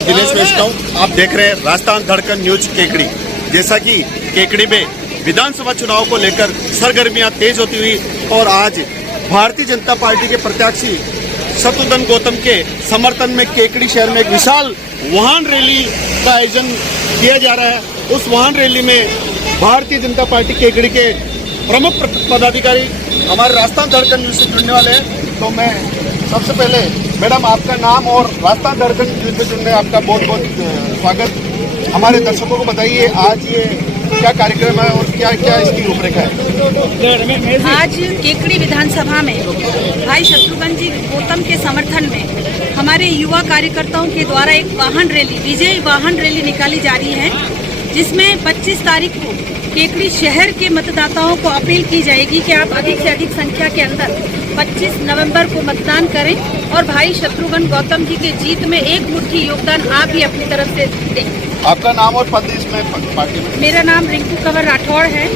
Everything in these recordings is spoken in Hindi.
दिनेश वैष्णव, आप देख रहे हैं राजस्थान धड़कन न्यूज केकड़ी। जैसा कि केकड़ी में विधानसभा चुनाव को लेकर सरगर्मियां तेज होती हुई और आज भारतीय जनता पार्टी के प्रत्याशी शत्रुघ्न गौतम के समर्थन में केकड़ी शहर में एक विशाल वाहन रैली का आयोजन किया जा रहा है। उस वाहन रैली में भारतीय जनता पार्टी केकड़ी के प्रमुख पदाधिकारी हमारे राजस्थान धड़कन न्यूज से जुड़ने वाले हैं। तो मैं सबसे पहले मैडम आपका नाम और राजस्थान धड़कन न्यूज से जुड़ने आपका बहुत बहुत स्वागत। हमारे दर्शकों को बताइए आज ये क्या कार्यक्रम है और क्या क्या इसकी रूपरेखा है। आज केकड़ी विधानसभा में भाई शत्रुघ्न जी गौतम के समर्थन में हमारे युवा कार्यकर्ताओं के द्वारा एक वाहन रैली, विजय वाहन रैली निकाली जा रही है, जिसमें 25 तारीख को केकड़ी शहर के मतदाताओं को अपील की जाएगी कि आप अधिक से अधिक संख्या के अंदर 25 नवंबर को मतदान करें और भाई शत्रुघ्न गौतम जी के जीत में एक मुट्ठी योगदान आप ही अपनी तरफ से दें। आपका नाम और पद इसमें पार्टी में? मेरा नाम रिंकू कंवर राठौड़ है,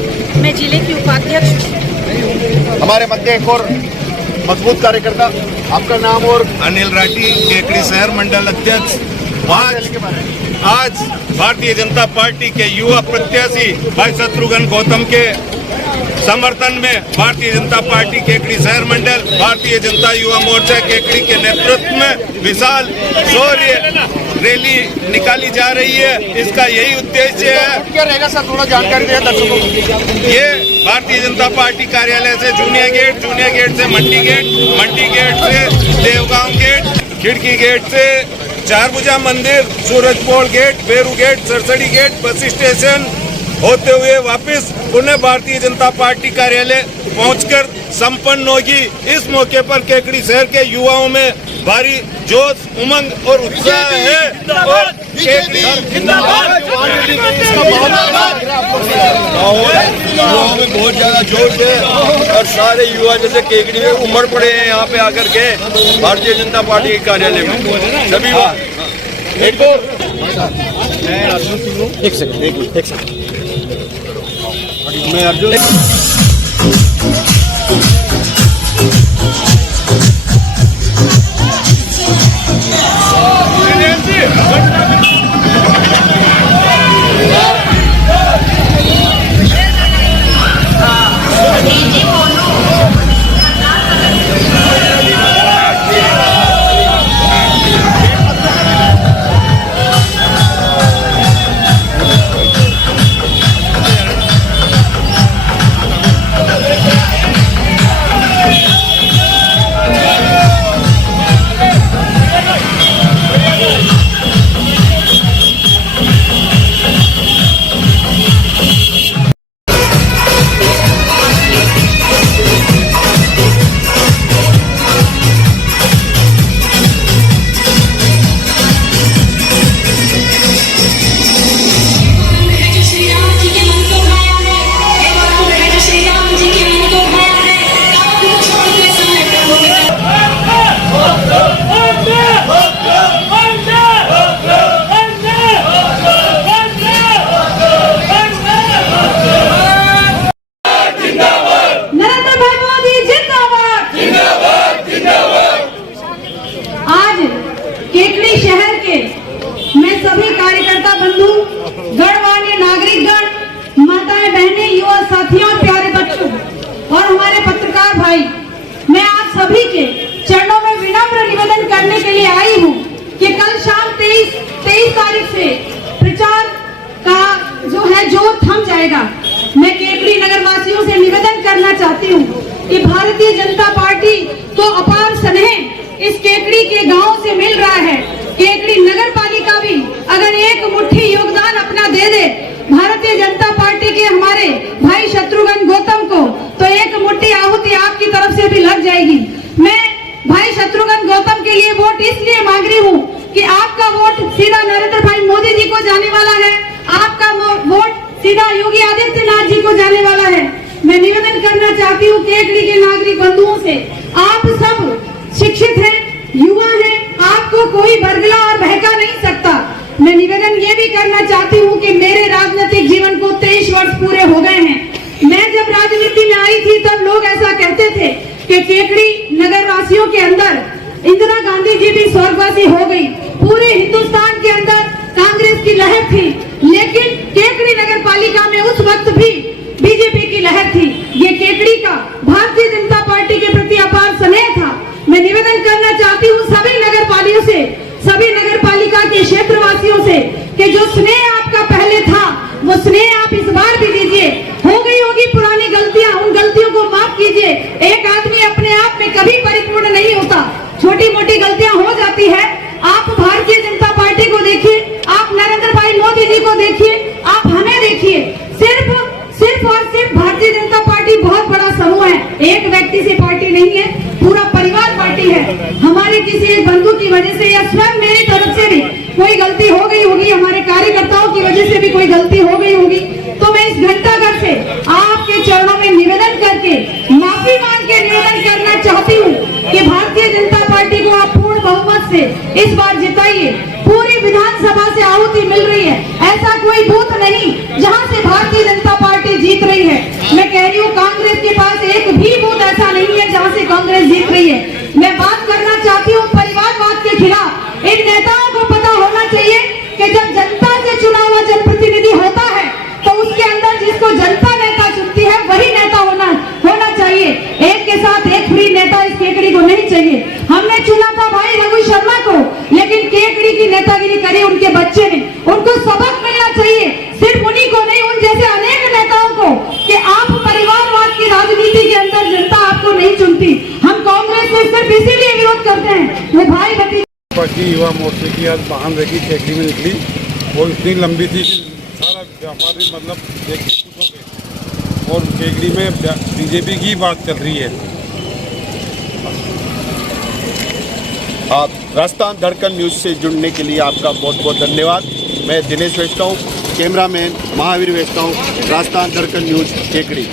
मैं जिले की उपाध्यक्ष हूँ। हमारे मध्य एक और मजबूत कार्यकर्ता, आपका नाम और? अनिल राठी, केकड़ी शहर मंडल अध्यक्ष। आज भारतीय जनता पार्टी के युवा प्रत्याशी भाई शत्रुघ्न गौतम के समर्थन में भारतीय जनता पार्टी केकड़ी शहर मंडल, भारतीय जनता युवा मोर्चा केकड़ी के नेतृत्व में विशाल शौर्य रैली निकाली जा रही है। इसका यही उद्देश्य है। क्या रहेगा सर, थोड़ा जानकारी दें दर्शकों को। ये भारतीय जनता पार्टी कार्यालय से जूनियर गेट से मंडी गेट से देवगांव गेट, खिड़की गेट से चारभुजा मंदिर, Surajpol gate, Beru gate, Sarsadi gate, bus station होते हुए वापस पुनः भारतीय जनता पार्टी कार्यालय पहुंचकर संपन्न होगी। इस मौके पर केकड़ी शहर के युवाओं में भारी जोश, उमंग और उत्साह है और केकड़ी युवाओं में बहुत ज्यादा जोश है और सारे युवा जैसे केकड़ी में उमड़ पड़े हैं यहाँ पे आकर के भारतीय जनता पार्टी के कार्यालय में सभी एक सेकंड मैं अर्जुन सभी के चरणों में विनम्र निवेदन करने के लिए आई हूँ कि कल शाम 23 तारीख से प्रचार का जो है जोर थम जाएगा। मैं केकड़ी नगर वासियों से निवेदन करना चाहती हूँ कि भारतीय जनता पार्टी को अपार स्नेह इस केकड़ी के गांव से मिल रहा है। केकड़ी नगर पालिका भी अगर एक मुट्ठी योगदान अपना दे दे भारतीय जनता पार्टी के हमारे भाई शत्रुघ्न गौतम को, तो एक मुट्ठी आहुति आपकी तरफ से भी लग जाएगी। मैं भाई शत्रुघ्न गौतम के लिए वोट इसलिए मांग रही हूँ कि आपका वोट सीधा नरेंद्र भाई मोदी जी को जाने वाला है, आपका वोट सीधा योगी आदित्यनाथ जी को जाने वाला है। मैं निवेदन करना चाहती हूँ केकड़ी के नागरिक बंधुओं से, आप सब शिक्षित हैं, युवा हैं, आपको कोई बरगला और बहका नहीं सकता। मैं निवेदन ये भी करना चाहती हूँ कि मेरे राजनीतिक जीवन को 23 वर्ष पूरे हो गए हैं। मैं जब राजनीति में आई थी थे कि केकड़ी नगर वासियों के अंदर इंदिरा गांधी जी भी स्वर्गवासी हो गई, पूरे हिंदुस्तान के अंदर कांग्रेस की लहर थी, लेकिन केकड़ी नगर पालिका में उस वक्त भी बीजेपी की लहर थी। ये केकड़ी का भारतीय जनता पार्टी के प्रति अपार स्नेह था। मैं निवेदन करना चाहती हूँ सभी नगर पालिकाओं से, सभी नगर पालिका के क्षेत्रवासियों से कि जो स्नेह आपका पहले था वो स्नेह आप इस बार भी दीजिए। हो गई होगी पुरानी गलतियां, उन गलतियों को माफ कीजिए। एक आदमी अपने आप में कभी परिपूर्ण नहीं होता, छोटी मोटी गलतियां हो जाती है। आप भारतीय जनता पार्टी को देखिए, आप नरेंद्र भाई मोदी जी को देखिए, आप हमें देखिए। सिर्फ और सिर्फ भारतीय जनता पार्टी बहुत बड़ा समूह है, एक व्यक्ति से पार्टी नहीं है, पूरा परिवार पार्टी है। हमारे किसी एक बंधु की वजह से या स्वयं मेरी तरफ से भी कोई गलती हो गई होगी, हमारे कार्यकर्ताओं की वजह से भी कोई गलती हो गई होगी, तो मैं इस घंटाघर से आपके चरणों में निवेदन करके माफी मांग के निवेदन करना चाहती हूँ कि भारतीय जनता पार्टी को आप पूर्ण बहुमत से इस बार जिताइए। पूरी विधानसभा से आहुति मिल रही है, ऐसा कोई बूथ नहीं जहाँ से भारतीय जनता पार्टी जीत रही है। मैं कह रही हूँ कांग्रेस के पास एक भी बूथ ऐसा नहीं है जहाँ से कांग्रेस जीत रही है। मैं बात करना चाहती हूँ परिवारवाद के खिलाफ। इन नेताओं को पता होना चाहिए कि जब जनता से चुना हुआ जनप्रतिनिधि होता है तो उसके अंदर जिसको जनता नेता चुनती है वही नेता होना चाहिए। एक के साथ एक फ्री नेता इस केकड़ी को नहीं चाहिए। हमने चुना था भाई रघु शर्मा को, लेकिन केकड़ी की नेतागिरी करी उनके बच्चे ने, उनको सबक मिलना चाहिए। सिर्फ उन्हीं को नहीं, उन जैसे अनेक नेताओं को, कि आप परिवारवाद की राजनीति के अंदर जनता आपको नहीं चुनती। हम कांग्रेस से सिर्फ इसीलिए विरोध करते हैं, वो भाई भतीजे। पार्टी युवा मोर्चे की आज वाहन रैली केकड़ी में निकली और इतनी लंबी थी कि सारा व्यापारी मतलब देख के खुश हो गए। और केकड़ी में बीजेपी की बात चल रही है। आप राजस्थान धड़कन न्यूज से जुड़ने के लिए आपका बहुत बहुत धन्यवाद। मैं दिनेश वैष्णव, कैमरामैन महावीर वैष्णव, राजस्थान धड़कन न्यूज केकड़ी।